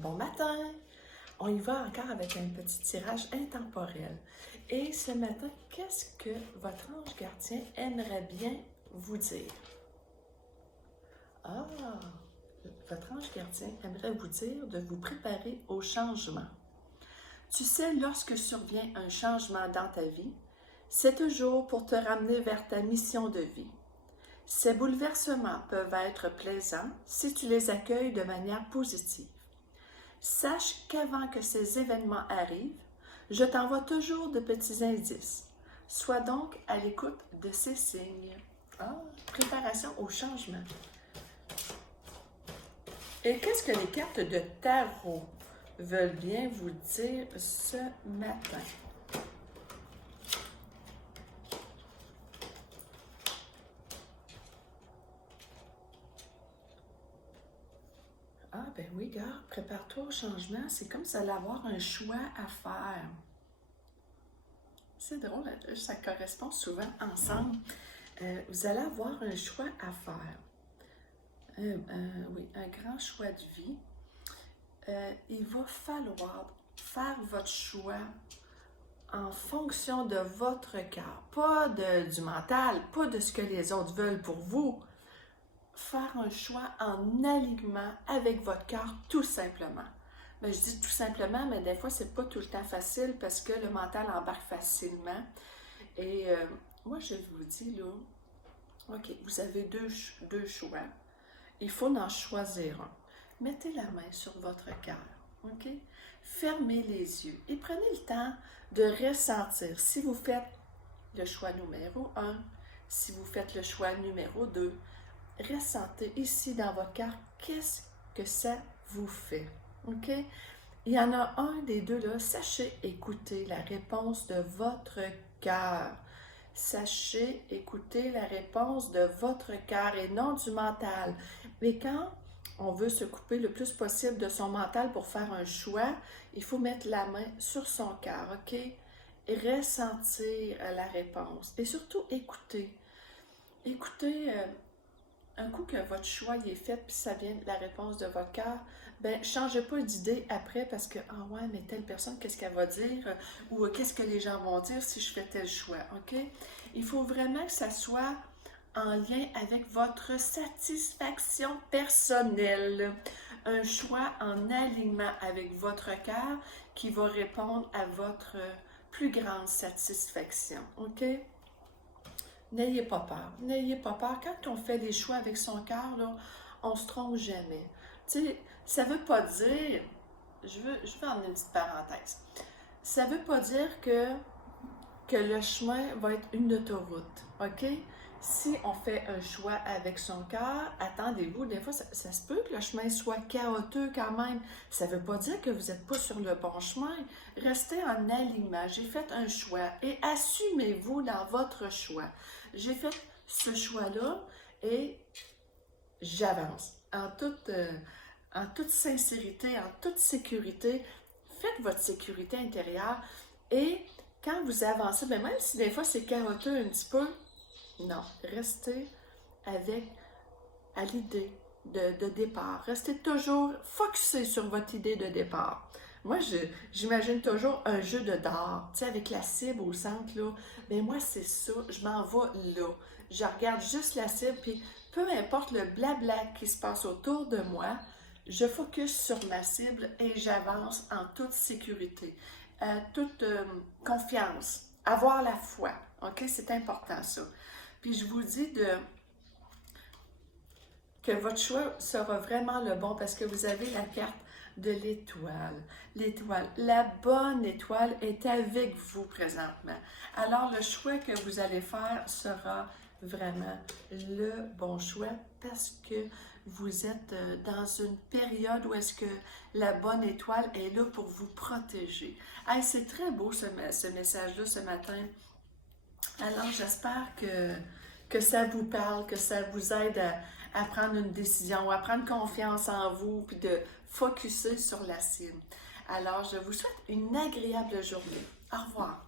Bon matin! On y va encore avec un petit tirage intemporel. Et ce matin, qu'est-ce que votre ange gardien aimerait bien vous dire? Ah! Votre ange gardien aimerait vous dire de vous préparer au changement. Tu sais, lorsque survient un changement dans ta vie, c'est toujours pour te ramener vers ta mission de vie. Ces bouleversements peuvent être plaisants si tu les accueilles de manière positive. Sache qu'avant que ces événements arrivent, je t'envoie toujours de petits indices. Sois donc à l'écoute de ces signes. Ah, préparation au changement. Et qu'est-ce que les cartes de tarot veulent bien vous dire ce matin? Ah, ben oui, gars, prépare-toi au changement. C'est comme ça allait avoir un choix à faire. C'est drôle, ça correspond souvent ensemble. Vous allez avoir un choix à faire. Oui, un grand choix de vie. Il va falloir faire votre choix en fonction de votre cœur, pas du mental, pas de ce que les autres veulent pour vous. Faire un choix en alignement avec votre cœur, tout simplement. Mais je dis tout simplement, mais des fois, c'est pas tout le temps facile parce que le mental embarque facilement. Et moi, je vous dis, là, OK, vous avez deux choix. Il faut en choisir un. Mettez la main sur votre cœur, OK? Fermez les yeux et prenez le temps de ressentir si vous faites le choix numéro 1, si vous faites le choix numéro 2, ressentez ici dans votre cœur qu'est-ce que ça vous fait, OK? Il y en a un des deux là, sachez écouter la réponse de votre cœur. Sachez écouter la réponse de votre cœur et non du mental. Mais quand on veut se couper le plus possible de son mental pour faire un choix, il faut mettre la main sur son cœur, OK? Et ressentir la réponse. Et surtout, écouter. Écoutez, un coup que votre choix est fait, puis ça vient de la réponse de votre cœur, ben changez pas d'idée après parce que, ah ouais, mais telle personne, qu'est-ce qu'elle va dire? Ou qu'est-ce que les gens vont dire si je fais tel choix, OK? Il faut vraiment que ça soit en lien avec votre satisfaction personnelle. Un choix en alignement avec votre cœur qui va répondre à votre plus grande satisfaction, OK? N'ayez pas peur. N'ayez pas peur. Quand on fait des choix avec son cœur, là, on ne se trompe jamais. Tu sais, ça ne veut pas dire, je veux emmener une petite parenthèse, ça ne veut pas dire que le chemin va être une autoroute, OK? Si on fait un choix avec son cœur, attendez-vous, des fois, ça se peut que le chemin soit chaotique quand même. Ça ne veut pas dire que vous n'êtes pas sur le bon chemin. Restez en alignement. J'ai fait un choix et assumez-vous dans votre choix. J'ai fait ce choix-là et j'avance. En toute sincérité, en toute sécurité, faites votre sécurité intérieure et quand vous avancez, même si des fois c'est chaotique un petit peu, non, restez à l'idée de départ. Restez toujours focusé sur votre idée de départ. Moi, j'imagine toujours un jeu de dard, tu sais, avec la cible au centre, là. Mais moi, c'est ça, je m'en vais là. Je regarde juste la cible, puis peu importe le blabla qui se passe autour de moi, je focus sur ma cible et j'avance en toute sécurité, toute confiance, avoir la foi. OK? C'est important, ça. Puis je vous dis que votre choix sera vraiment le bon parce que vous avez la carte de l'étoile. L'étoile, la bonne étoile est avec vous présentement. Alors le choix que vous allez faire sera vraiment le bon choix parce que vous êtes dans une période où est-ce que la bonne étoile est là pour vous protéger. Hey, c'est très beau ce message-là ce matin. Alors j'espère que ça vous parle, que ça vous aide à prendre une décision, à prendre confiance en vous, puis de focusser sur la cible. Alors, je vous souhaite une agréable journée. Au revoir.